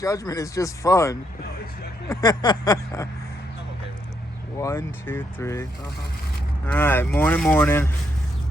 judgment is just fun. No, it's judgment. I'm okay with it. 1, 2, 3. All right, morning.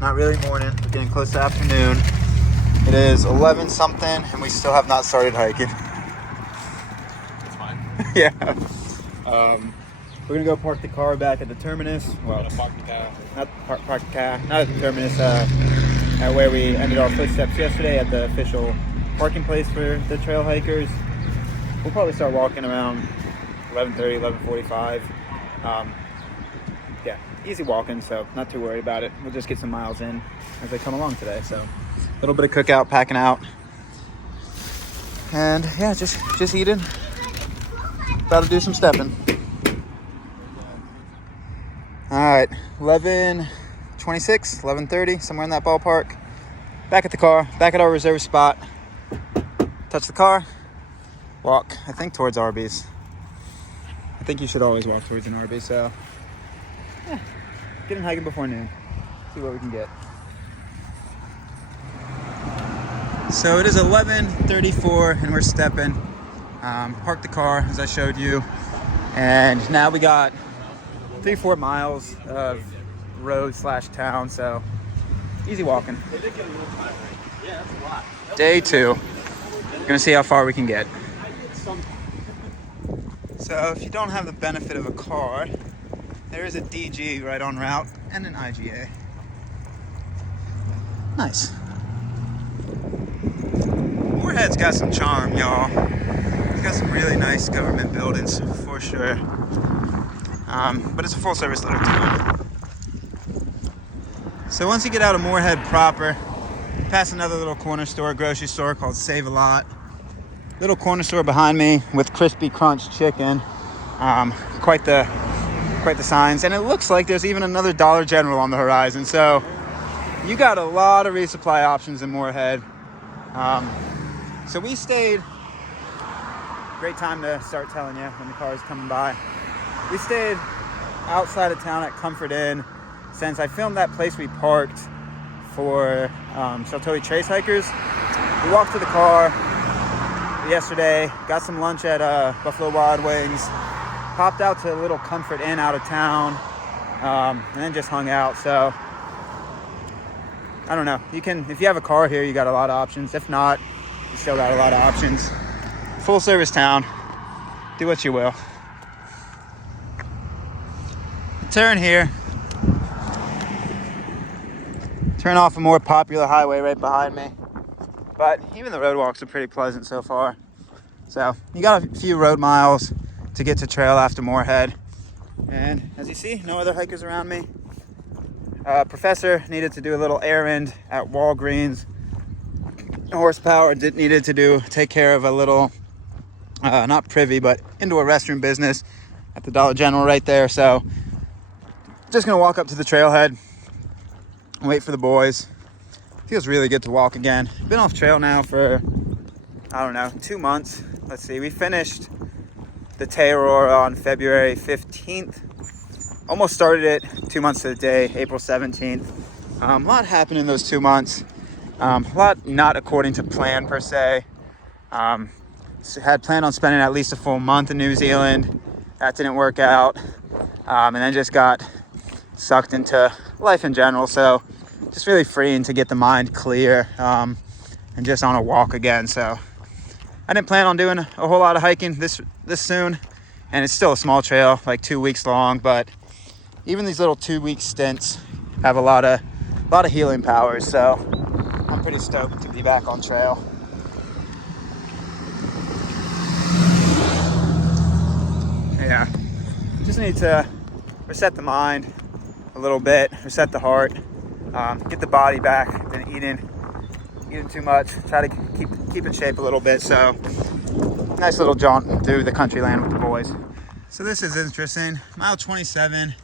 Not really morning. We're getting close to afternoon. It is 11 something, and we still have not started hiking. It's fine. Yeah. We're gonna go park the car back at the terminus. Well, Park the car. not park the car, not at the terminus. At where we ended our footsteps yesterday at the official parking place for the trail hikers. We'll probably start walking around 11:30, 11:45. Yeah, easy walking, so not too worried about it. We'll just get some miles in as they come along today. So a little bit of cookout, packing out, and yeah, just eating. About to do some stepping. All right, 11:26, 11:30, somewhere in that ballpark. Back at the car, back at our reserve spot. Touch the car, walk, I think, towards Arby's. I think you should always walk towards an Arby's, so yeah, get in hiking before noon. See what we can get. So it is 11:34 and we're stepping. Parked the car as I showed you, and now we got 3-4 miles of road / town, so easy walking. Yeah, that's a lot. Day 2. Gonna see how far we can get. So if you don't have the benefit of a car, there is a DG right on route and an IGA. Nice. Moorhead's got some charm, y'all. It's got some really nice government buildings for sure. But it's a full service little town. So once you get out of Moorhead proper, past another little corner store, grocery store called Save a Lot. Little corner store behind me with crispy crunch chicken. Quite the signs. And it looks like there's even another Dollar General on the horizon. So you got a lot of resupply options in Moorhead. So we stayed. Great time to start telling you when the car is coming by. We stayed outside of town at Comfort Inn since I filmed that place we parked for Sheltowee Trace hikers. We walked to the car yesterday, got some lunch at Buffalo Wild Wings, popped out to a little Comfort Inn out of town, and then just hung out. So I don't know. You can, if you have a car here, you got a lot of options. If not, you still got a lot of options. Full service town. Do what you will. Turn here. Turn off a more popular highway right behind me. But even the road walks are pretty pleasant so far. So you got a few road miles to get to trail after Moorhead. And as you see, no other hikers around me. Professor needed to do a little errand at Walgreens. Horsepower needed to take care of a little, not privy, but indoor restroom business at the Dollar General right there. So just gonna walk up to the trailhead, wait for the boys. Feels really good to walk again. Been off trail now for, I don't know, 2 months. Let's see, we finished the Terror on February 15th. Almost started it 2 months to the day, April 17th. A lot happened in those 2 months. A lot not according to plan per se. So had planned on spending at least a full month in New Zealand. That didn't work out. And then just got sucked into life in general. So just really freeing to get the mind clear, and just on a walk again. So I didn't plan on doing a whole lot of hiking this soon, and it's still a small trail, like 2 weeks long, but even these little 2-week stints have a lot of healing powers. So I'm pretty stoked to be back on trail. Yeah, just need to reset the mind a little bit, reset the heart, get the body back. Been eating too much. Try to keep in shape a little bit. So nice little jaunt through the country land with the boys. So this is interesting. Mile 27,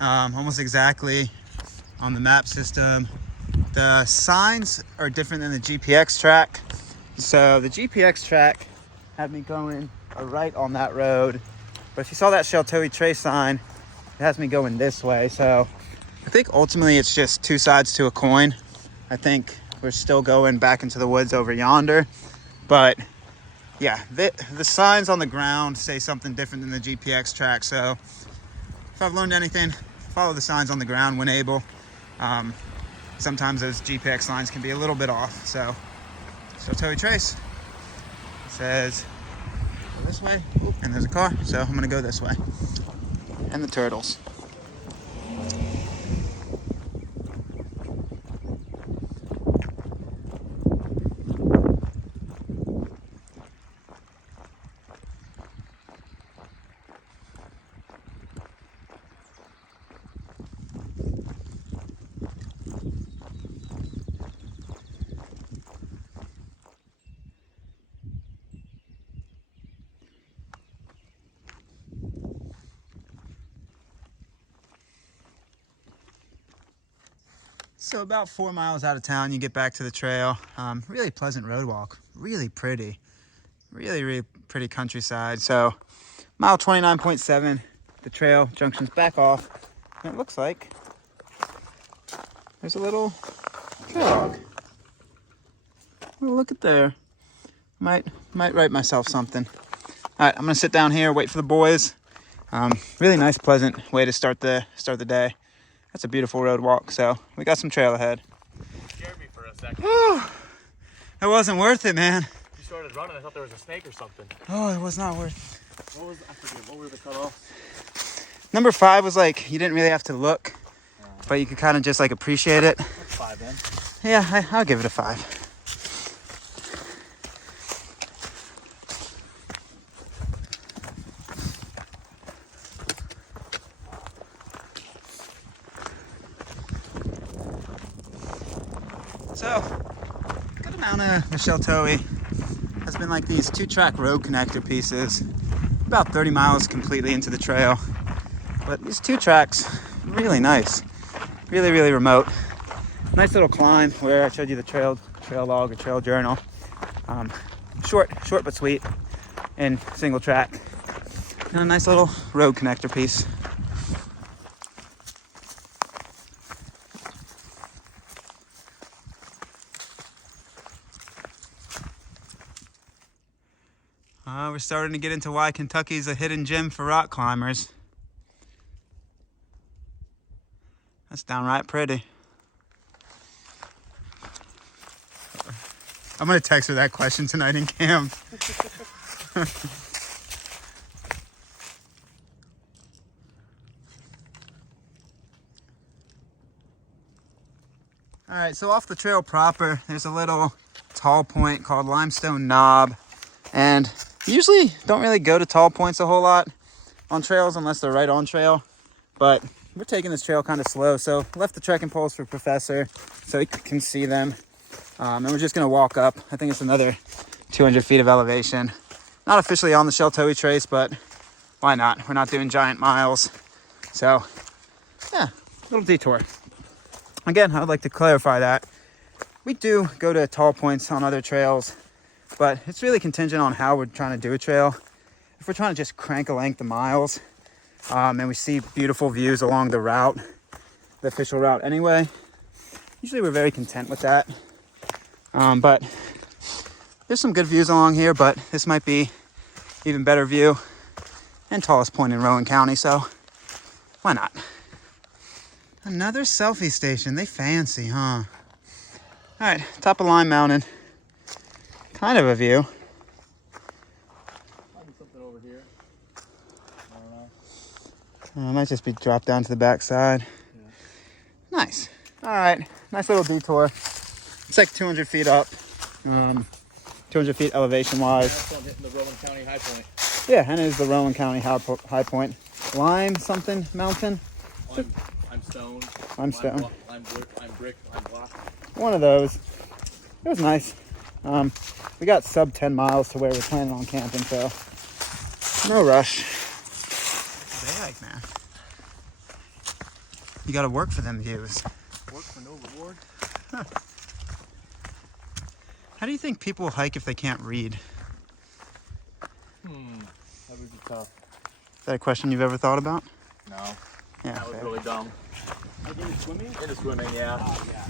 almost exactly on the map system. The signs are different than the GPX track. So the GPX track had me going right on that road, but if you saw that Sheltowee Trace sign, it has me going this way. So I think ultimately it's just two sides to a coin. I think we're still going back into the woods over yonder, but yeah, the signs on the ground say something different than the GPX track. So if I've learned anything, follow the signs on the ground when able. Sometimes those GPX lines can be a little bit off. So Sheltowee Trace says go this way, and there's a car, so I'm gonna go this way. And the turtles. So about 4 miles out of town, you get back to the trail. Really pleasant road walk, really pretty, really pretty countryside. So mile 29.7, the trail junction's back off. And it looks like there's a little trail log. Well, look at there. Might write myself something. All right, I'm gonna sit down here, wait for the boys. Really nice, pleasant way to start the day. That's a beautiful road walk, so we got some trail ahead. You scared me for a second. It wasn't worth it, man. You started running, I thought there was a snake or something. Oh, it was not worth it. I forget, what were the cutoffs? Number 5 was like, you didn't really have to look, but you could kind of just like appreciate it. That's 5 then. Yeah, I'll give it a 5. So, good amount of the Sheltowee has been like these 2-track road connector pieces, about 30 miles completely into the trail. But these 2 tracks, really nice, really remote. Nice little climb where I showed you the trail log or trail journal. Short but sweet, and single track. And a nice little road connector piece. We're starting to get into why Kentucky's a hidden gem for rock climbers. That's downright pretty. I'm gonna text her that question tonight in camp. All right, so off the trail proper, there's a little tall point called Limestone Knob. And usually don't really go to tall points a whole lot on trails unless they're right on trail. But we're taking this trail kind of slow. So left the trekking poles for Professor so he can see them. And we're just gonna walk up. I think it's another 200 feet of elevation. Not officially on the Sheltowee Trace, but why not? We're not doing giant miles. So yeah, little detour. Again, I would like to clarify that we do go to tall points on other trails, but it's really contingent on how we're trying to do a trail. If we're trying to just crank a length of miles, and we see beautiful views along the route, the official route anyway, usually we're very content with that. But there's some good views along here, but this might be even better view and tallest point in Rowan County, so why not? Another selfie station. They fancy, huh? All right, top of Lime Mountain. Kind of a view. Might be something over here. I don't know. It might just be dropped down to the back side. Yeah. Nice. All right, nice little detour. It's like 200 feet up. 200 feet elevation wise. That's one hitting the Rowan County high point. Yeah, and it is the Rowan County high point. Lime something mountain? Limestone. Limestone. Lime brick, lime block. One of those. It was nice. We got sub 10 miles to where we're planning on camping, so no rush. They like, man. You gotta work for them views. Work for no reward. Huh. How do you think people hike if they can't read? That would be tough. Is that a question you've ever thought about? No. Yeah, That was fair. really dumb. Like in swimming? Into swimming, yeah. Oh, yeah.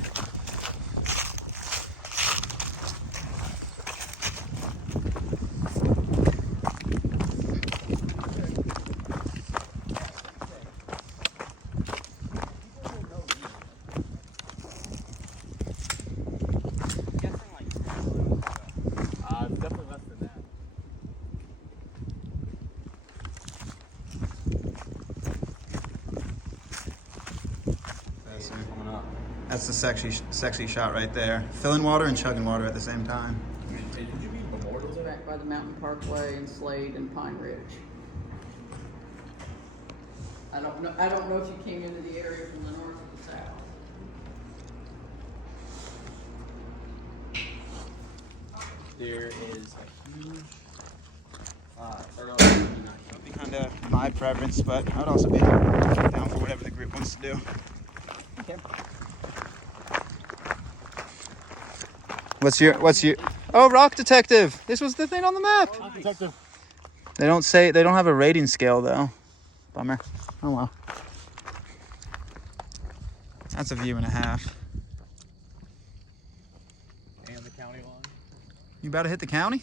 That's the sexy shot right there. Filling water and chugging water at the same time. Hey, did you mean Memorials? Back by the Mountain Parkway and Slade and Pine Ridge. I don't know if you came into the area from the north or the south. There is a huge That'd be kind of my preference, but I would also be down for whatever the group wants to do. Okay. What's your? Oh, rock detective. This was the thing on the map. Rock detective. They don't have a rating scale though. Bummer. Oh well. That's a view and a half. And the county line. You about to hit the county?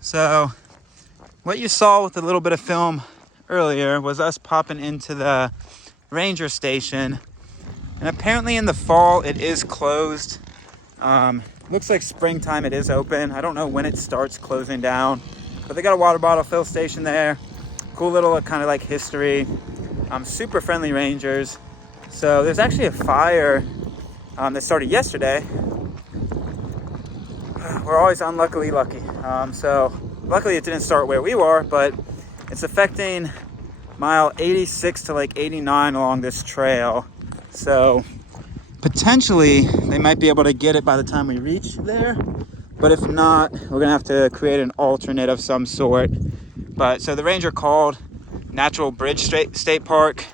So, what you saw with a little bit of film earlier was us popping into the ranger station. And apparently in the fall, it is closed. Looks like springtime it is open. I don't know when it starts closing down. But they got a water bottle fill station there. Cool little kind of like history. Super friendly rangers. So there's actually a fire that started yesterday. We're always unluckily lucky. So luckily it didn't start where we were, but it's affecting mile 86 to like 89 along this trail. So potentially they might be able to get it by the time we reach there. But if not, we're gonna have to create an alternate of some sort. But so the ranger called Natural Bridge State Park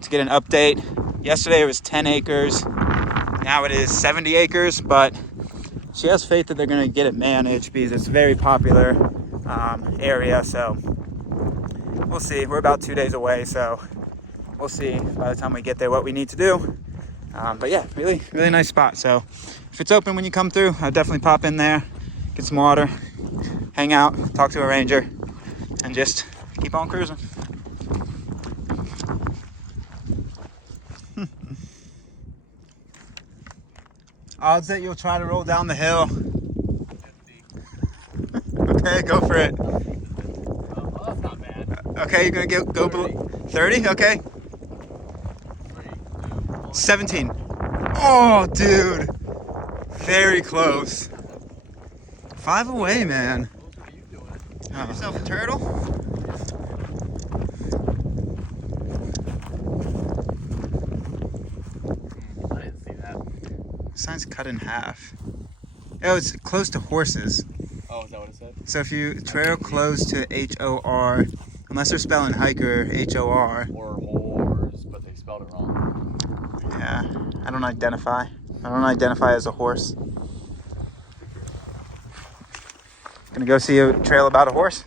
to get an update. Yesterday it was 10 acres. Now it is 70 acres, but she has faith that they're gonna get it managed because it's a very popular area. So we'll see. We're about 2 days away, so we'll see by the time we get there what we need to do. But yeah, really nice spot. So if it's open when you come through, I'll definitely pop in there, get some water, hang out, talk to a ranger, and just keep on cruising. Odds that you'll try to roll down the hill. 50. Okay, go for it. Oh, that's not bad. Okay, you're gonna go below 30? Okay. 3, 2, 1. 17. Oh, dude. Very close. 5 away, man. What are you doing? Have yourself a turtle? I didn't see that. Sign's cut in half. Oh, it's close to horses. Oh, is that what it said? So if you trail close to HOR, unless they're spelling hiker HOR. Or whores, but they spelled it wrong. Yeah, I don't identify. I don't identify as a horse. Gonna go see a trail about a horse.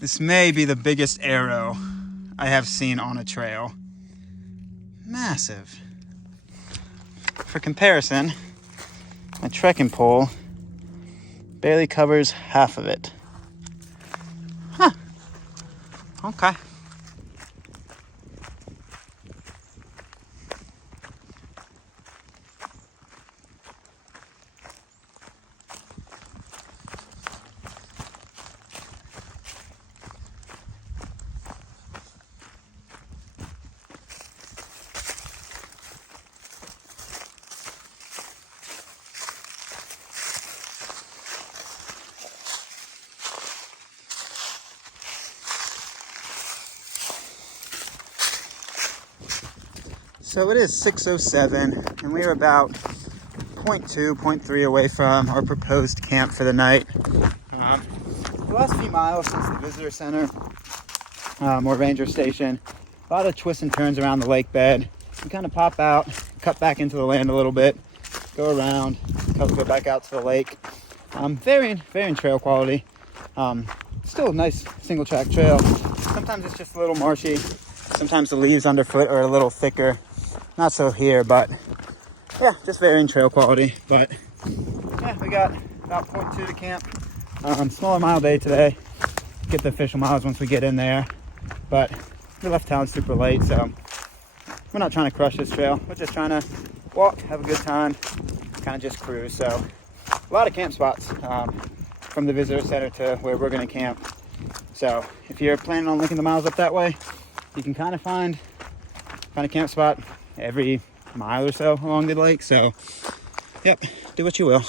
This may be the biggest arrow I have seen on a trail. Massive. For comparison, my trekking pole barely covers half of it. Huh. Okay. So it is 6:07 and we are about 0.3 away from our proposed camp for the night. The last few miles since the visitor center or ranger station, a lot of twists and turns around the lake bed. You kind of pop out, cut back into the land a little bit, go around, go back out to the lake. Varying trail quality. Still a nice single track trail. Sometimes it's just a little marshy. Sometimes the leaves underfoot are a little thicker. Not so here, but yeah, just varying trail quality. But yeah, we got about 0.2 to camp. Smaller mile day today. Get the official miles once we get in there. But we left town super late, so we're not trying to crush this trail. We're just trying to walk, have a good time, kind of just cruise. So a lot of camp spots from the visitor center to where we're going to camp. So if you're planning on linking the miles up that way, you can kind of find a camp spot every mile or so along the lake. So, yep, do what you will.